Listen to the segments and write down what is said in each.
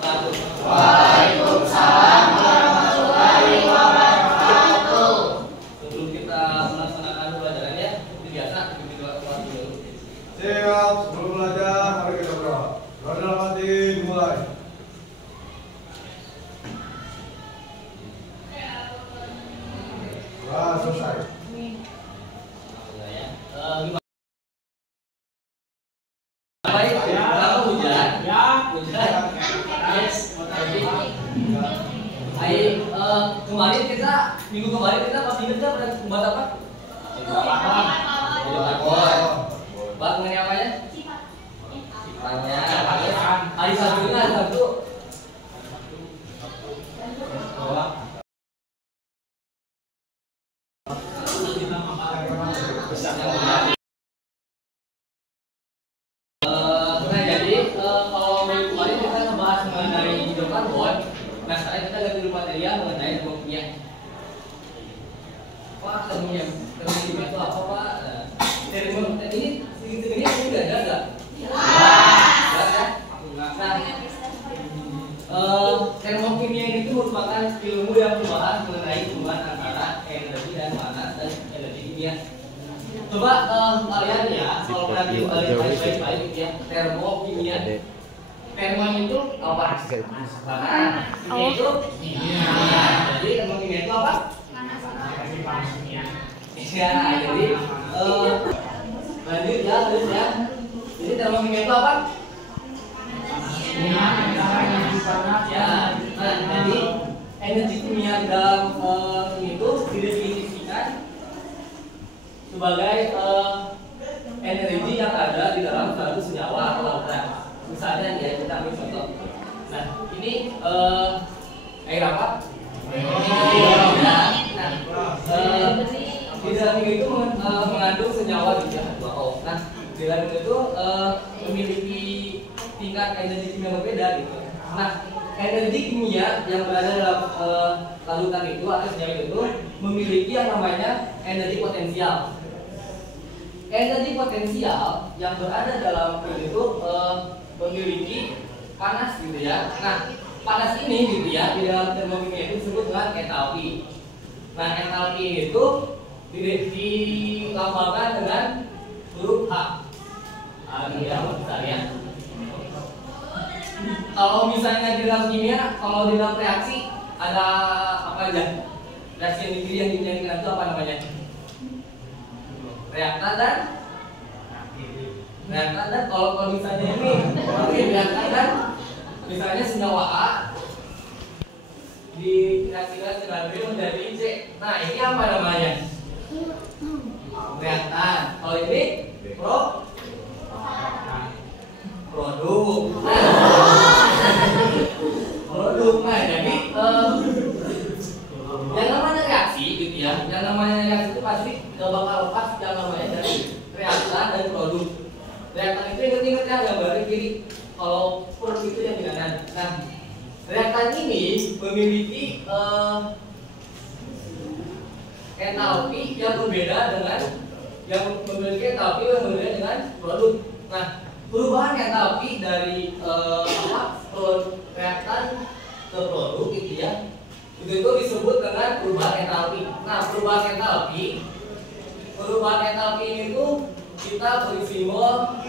Waalaikumsalam warahmatullahi wabarakatuh. Sebelum kita melaksanakan pelajarannya, seperti biasa kita doa dulu. Siap, sebelum belajar mari kita berdoa. Doa dalam hati dimulai. Selesai. Baik, kalau hujan, hujan. Yes. Kemarin kita minggu kemarin kita masih ingat nggak pada pembuat apa? Bak mengenai apa ya? Sifatnya. Hari Sabtu hari Sabtu. Nah, sekarang kita ganti dulu material mengenai termomik kimia. Pak, termomik kimia itu apa, Pak? Termomik ini enggak ada enggak? Termomik kimia itu merupakan ilmu yang membahas mengenai hubungan antara energi dan panas dan energi kimia. Coba kalian ya, kalau kalian baik-baik ya, termokimia. Termo itu apa? Panas. Kimia itu kimia. Jadi termokimia itu apa? Panas. Ya, jadi lanjut ya. Jadi termokimia itu apa? Panas ya. Nah, jadi energi kimia dalam itu didefinisikan sebagai energi yang ada di dalam suatu senyawa atau lautan. Misalnya ya, kita ambil contoh. Nah, ini air apa? Di dalam itu mengandung senyawa di H2O. Nah, di dalam itu memiliki tingkat energi kimia berbeda gitu. Nah, energi kimia yang berada dalam larutan itu atau senyawa itu memiliki yang namanya energi potensial. Energi potensial yang berada dalam itu memiliki panas gitu ya. Nah, panas ini gitu ya di dalam termokimia itu disebut dengan entalpi. Nah, entalpi itu dilambangkan dengan huruf H. Misalnya, kalau misalnya di dalam kimia, kalau di dalam reaksi ada apa aja? Reaksi yang dinyanyikan itu apa namanya? Reaktan dan kalau misalnya ini reaktan dan misalnya senyawa A direaksikan dengan B menjadi C. Nah, ini apa namanya? Reaktan. Kalau ini produk. Nah, jadi yang namanya reaksi gitu ya. Yang namanya reaksi itu pasti gak bakal lepas yang namanya dari reaktan dan produk. Reaktan itu ingat-ingat ya gambarnya kiri. Kalau produk itu yang di kanan. Nah, reaktan ini memiliki entalpi yang berbeda dengan produk. Nah, perubahan entalpi dari reaktan ke produk gitu ya. Itu disebut dengan perubahan entalpi. Nah, perubahan entalpi ini tuh kita beri simbol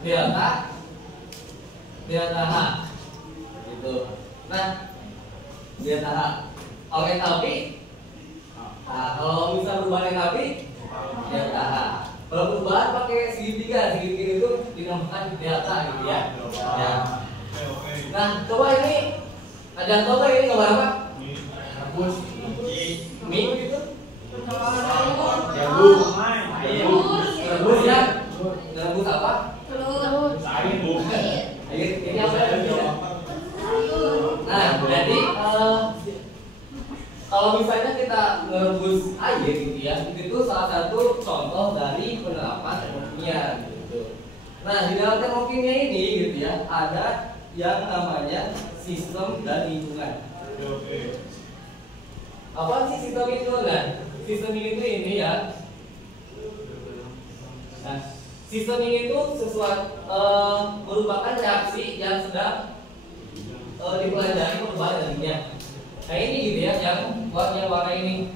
delta H gitu. Nah, delta H. Kalau entalpi, nah, kalau bisa perubahan entalpi delta H. Kalau perubahan pakai segitiga itu dinamakan delta gitu ya. Ya. Nah, coba ini ada coba ini gambar apa? Rebus. Mie gitu. Rebus ya. Rebus apa? Telur. Air. Ini apa ya? Nah, jadi kalau misalnya kita merebus air gitu ya, itu salah satu contoh dari penerapan termokimia gitu. Nah, di dalam termokimia ini gitu ya, ada yang namanya sistem dan lingkungan. Apa sih sistem lingkungan? Sistem itu ini ya. Nah, sistem ini tuh merupakan reaksi yang sedang dipelajari perubahan energinya. Nah ini gitu ya, yang warna ini.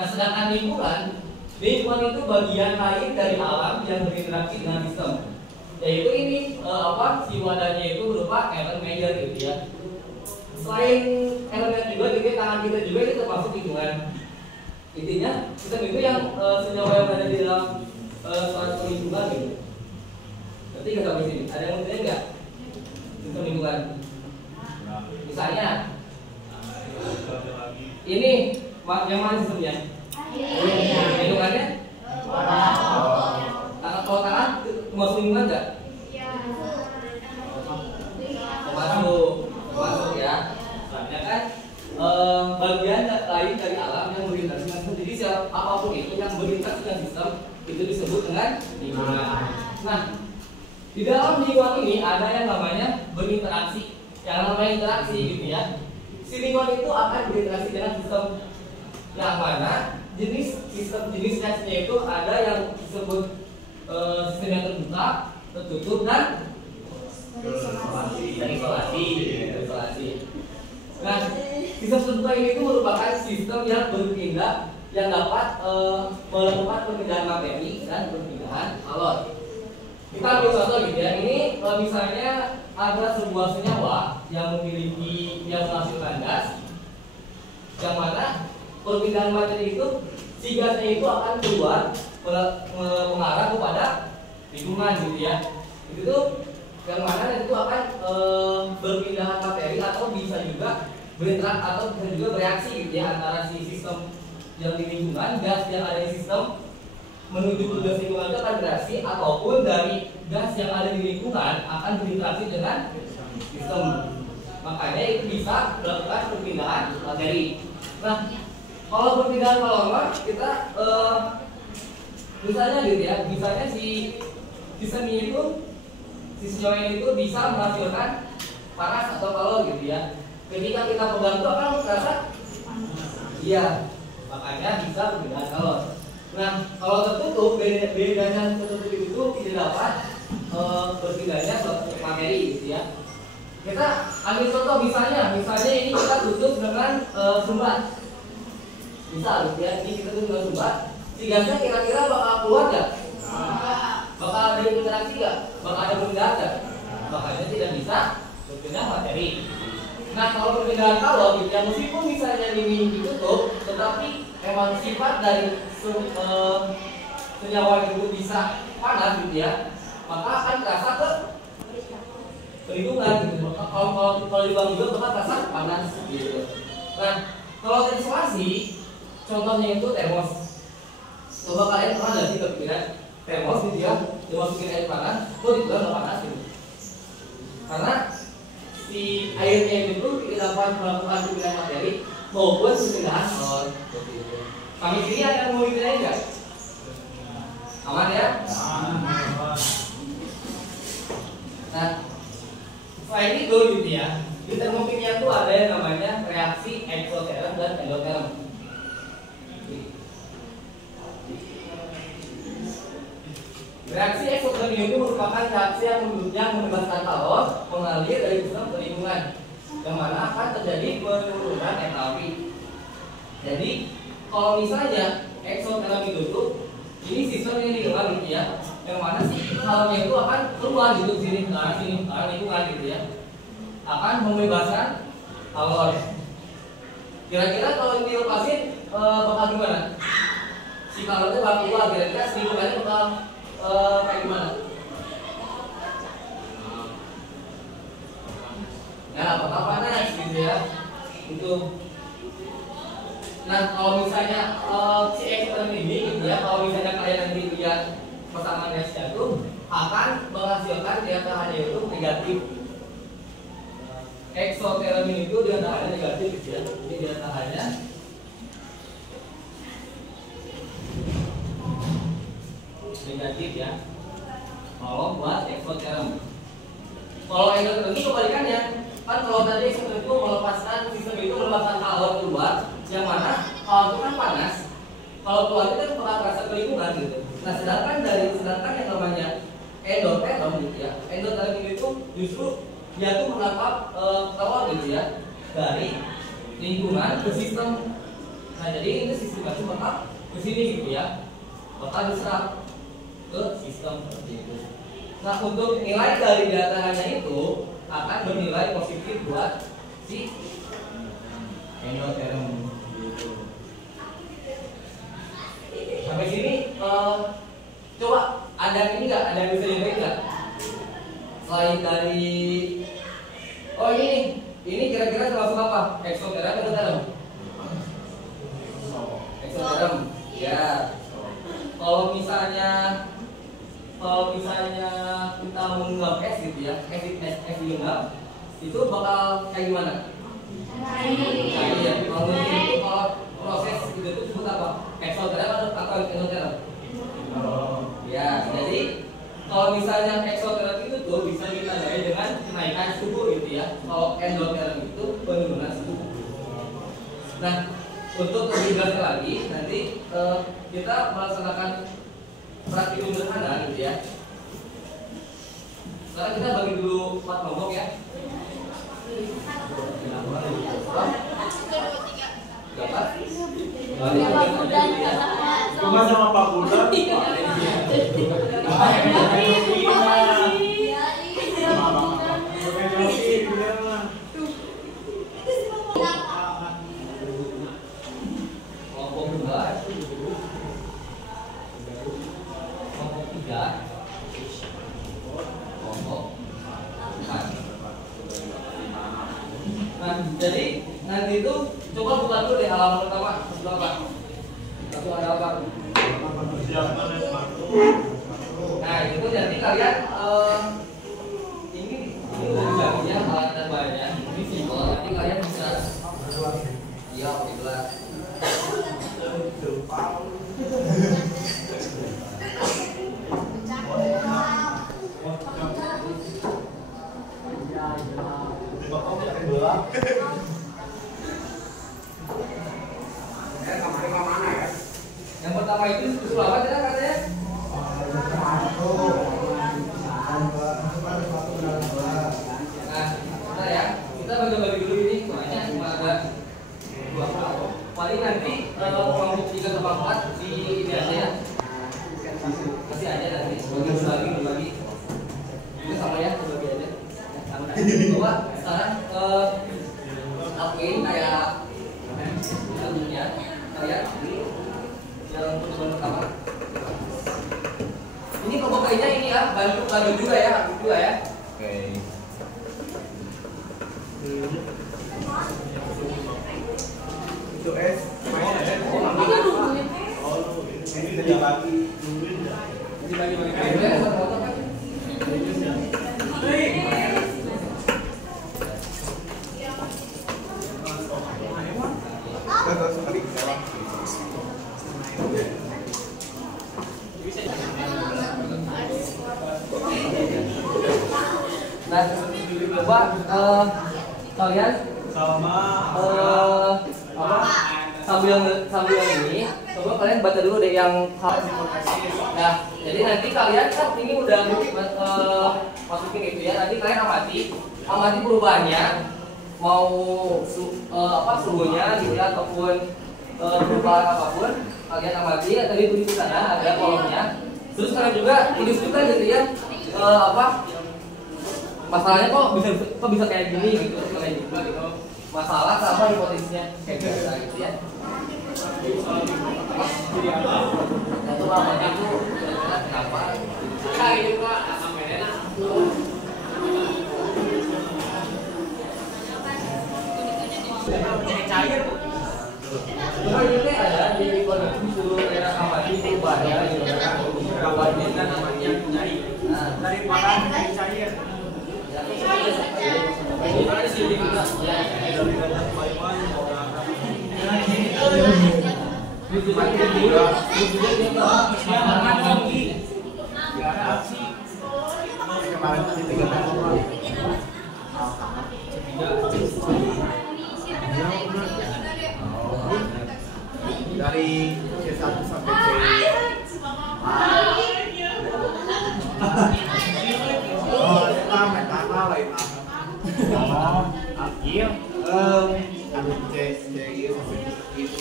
Nah sedangkan lingkungan itu bagian lain dari alam yang berinteraksi dengan sistem. Yaitu ini si wadahnya itu berupa elemen major gitu ya. Selain elemen juga gitu ya, tangan kita juga itu termasuk lingkungan. Intinya sistem itu yang senyawa yang berada di dalam suatu lingkungan gitu. Berarti nggak sampai sini. Ada yang mau tanya nggak? Sistem lingkungan. Misalnya ini yang mana sistemnya? Lingkungannya? Kalau tangan masuk lingkungan nggak? Masuk ya. Soalnya kan bagian lain dari alam yang berinteraksi dengan sistem. Jadi apapun itu yang berinteraksi dengan sistem itu disebut dengan lingkungan. Nah, di dalam lingkungan ini ada yang namanya berinteraksi. Yang namanya interaksi gitu ya. Si lingkungan itu akan berinteraksi dengan sistem yang mana jenis tesnya itu ada yang disebut sistem yang terbuka, tertutup dan isolasi. Nah, sistem terbuka ini itu merupakan sistem yang berpindah yang dapat melakukan perpindahan materi dan perpindahan alur. Kita ambil contoh gitu ya. Ini misalnya ada sebuah senyawa yang menghasilkan gas, yang mana perpindahan materi itu si gasnya itu akan keluar mengarah kepada lingkungan gitu ya. Itu tuh yang mana itu akan berpindahan materi atau bisa juga berinteraksi atau bisa juga bereaksi gitu ya antara si sistem yang di lingkungan, gas yang ada di sistem menuju ke gas lingkungan itu akan bereaksi, ataupun dari gas yang ada di lingkungan akan berinteraksi dengan sistem. Makanya itu bisa melakukan perpindahan materi. Nah, kalau perpindahan kalor kita misalnya gitu ya, misalnya si sistem ini itu si senyawa ini itu bisa menghasilkan panas atau kalor gitu ya. Ketika kita pegang itu akan terasa iya, makanya bisa perpindahan kalor. Nah, kalau tertutup bedanya tertutup itu tidak dapat berpindahnya suatu materi gitu ya. Kita ambil contoh misalnya ini kita tutup dengan sumbat. Bisa gitu ya, ini kita tutup dengan sumbat. Si gasnya kira-kira bakal keluar nggak? Bakal ada interaksi nggak? Bakal ada perpindahan nggak? Makanya tidak bisa berpindah materi. Nah, kalau perpindahan kalor gitu ya, meskipun misalnya ini ditutup, tetapi memang sifat dari senyawa itu bisa panas gitu ya, maka akan terasa ke lingkungan gitu. Kalau di bawah juga bakal terasa panas gitu. Nah, kalau isolasi, contohnya itu termos. Coba kalian pernah nggak sih kepikiran termos gitu ya, dimasukin air panas, kok dibilang nggak panas gitu? Karena si airnya itu tidak dapat melakukan perpindahan materi maupun perpindahan kalor. Kami sini ada yang mau ditanya nggak? Aman ya? Nah, selain itu gitu ya, di termokimia itu ada yang namanya reaksi eksoterm dan endoterm. Reaksi eksoterm itu merupakan reaksi yang membebaskan kalor mengalir dari sistem ke lingkungan, yang mana akan terjadi penurunan entalpi. Jadi kalau misalnya eksoterm itu ini sistem ini lingkungan gitu ya, yang mana sih kalornya itu akan keluar gitu sini ke arah lingkungan gitu ya, akan membebaskan kalor. Kira-kira kalau dilepasin bakal gimana? Si kalornya bakal keluar, kira-kira si lingkungannya bakal kayak gimana? Ya bakal panas gitu ya. Itu. Nah, kalau misalnya si eksoterm ini gitu ya, kalau misalnya kalian nanti lihat pasangan reaksinya itu akan menghasilkan delta H itu negatif. Eksoterm itu delta H negatif gitu ya. Ini delta H-nya negatif ya. Kalau buat eksoterm. Kalau endoterm itu kebalikannya. Kan kalau tadi eksoterm itu melepaskan sistem itu melepaskan kalor keluar, yang mana kalau itu kan panas, kalau keluar itu bakal terasa ke lingkungan gitu. Nah, sedangkan yang namanya endotelum gitu ya. Endotelum itu justru dia tuh menangkap tawa gitu ya dari lingkungan ke sistem. Nah, jadi ini sistem itu bakal ke sini gitu ya. Bakal diserap ke sistem seperti itu. Nah, untuk nilai dari kedatangannya itu akan bernilai positif buat si endotelum gitu. Sampai sini coba ada ini nggak? Ada yang bisa dibaik nggak? Selain dari ini kira-kira termasuk apa? Eksoterm atau endotelum? Eksoterm. Ya. Kalau misalnya kita menganggap es gitu ya, es digenggam, itu bakal kayak gimana? Cair ya. Kalau proses itu disebut apa? Eksoterm atau endoterm? Ya, jadi kalau misalnya eksoterm itu tuh bisa ditandai dengan kenaikan suhu gitu ya. Kalau endoterm itu penurunan suhu. Nah, untuk lebih jelas lagi nanti kita melaksanakan praktikum sederhana gitu ya. Sekarang kita bagi dulu 4 kelompok ya. Berapa? Cuma sama Pak Bulan. Nah, jadi nanti itu coba buka dulu deh halaman pertama sebelah apa? Atau ada apa? Nah, itu nanti kalian ini udah dibaginya alat dan bahannya. Ini simpel, nanti kalian bisa iya pakai gelas. Yang pertama itu susu apa katanya? Nah, kita ya, kita bagi-bagi dulu ini, soalnya cuma ada 2 kelompok. Paling nanti kelompok 3 sama 4 di ini aja ya. Kasih aja nanti, bagi. Itu sama ya, bagi aja. Coba sekarang lakuin kayak selanjutnya kalian yang pertama. Ini kelompok lainnya ini ya, bantu juga ya, Oke. Itu es. Ini dibagi. Nah, coba kalian sambil ini, coba kalian baca dulu deh yang nah, jadi nanti kalian kan ini udah masukin itu ya. Nanti kalian amati perubahannya, mau suhunya gitu ya, ataupun perubahan apapun kalian amati. Tadi tulis di sana ada kolomnya. Terus kalian juga tulis juga gitu ya, masalahnya kok bisa kayak gini gitu, kayak juga gitu. Masalah sama hipotesisnya kayak gitu ya. Nah, itu makanya itu kira-kira kenapa? Nah, ini Pak, kameranya. Cair. Ini ada di kondisi seluruh daerah amati perubahannya gitu kan. Perubahannya kan namanya cair. Nah, dari makan cair. Dari C1 sampai C5 Iya. Aduh itu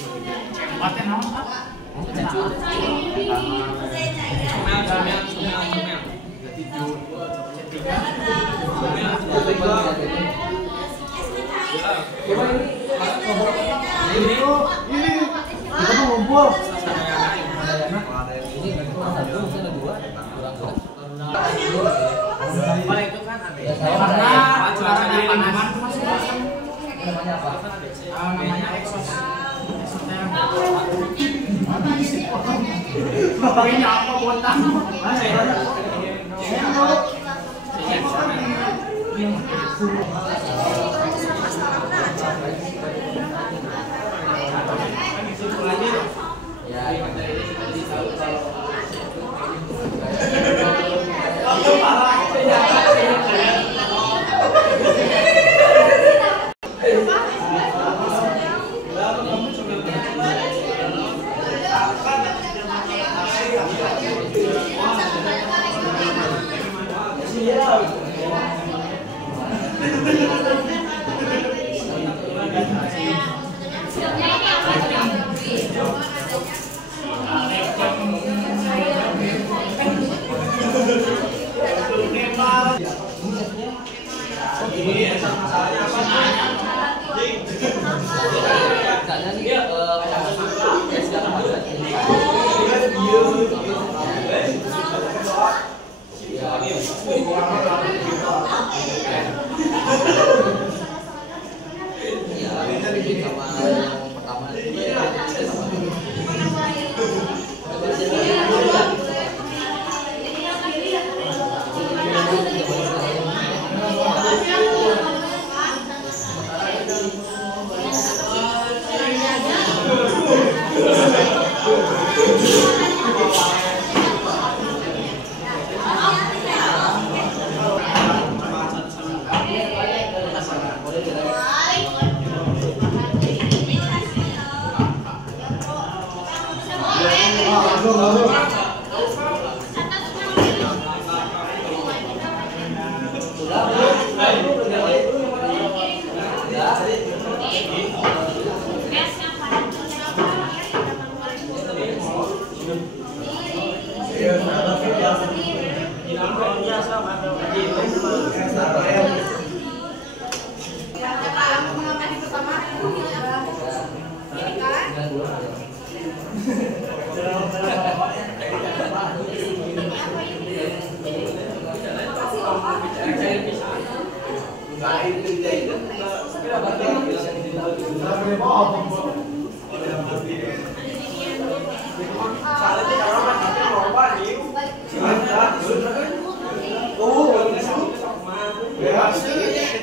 cempatnya naon Pak? Ini kita mau ngumpul. Kalau itu kan ada. Karena tanaman itu masih basah. Namanya apa? Namanya eksos. Pakainya apa buat tamu?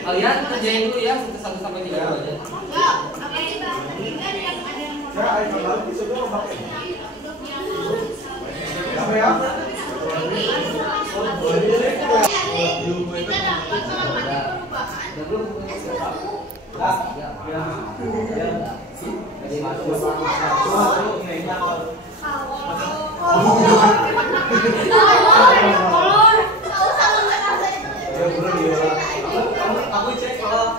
Kalian kerjain dulu ya 1 sampai 3 aja. Apa ya? Aku cek kalau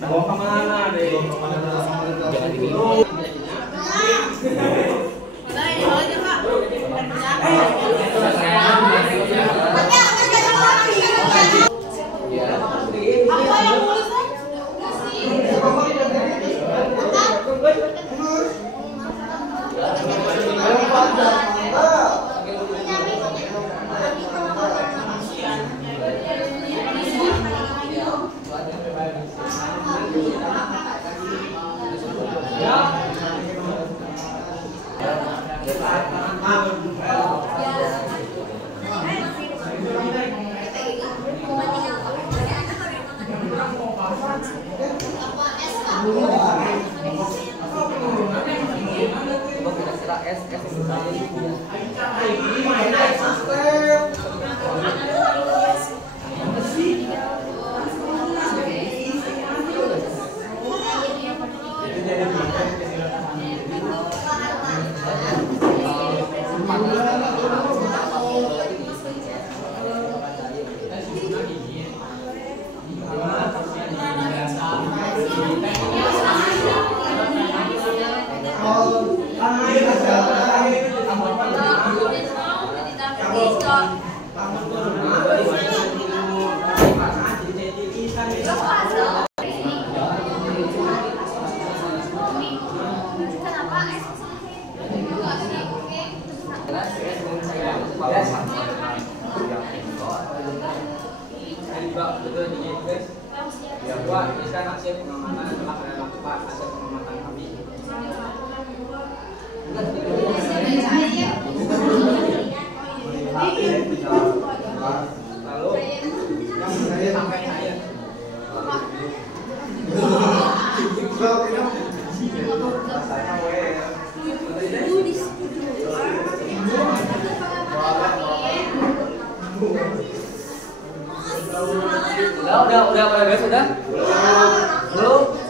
Bawa kemana deh? Jangan diminum. Coba kira-kira S itu saya udah pada beres sudah? Belum?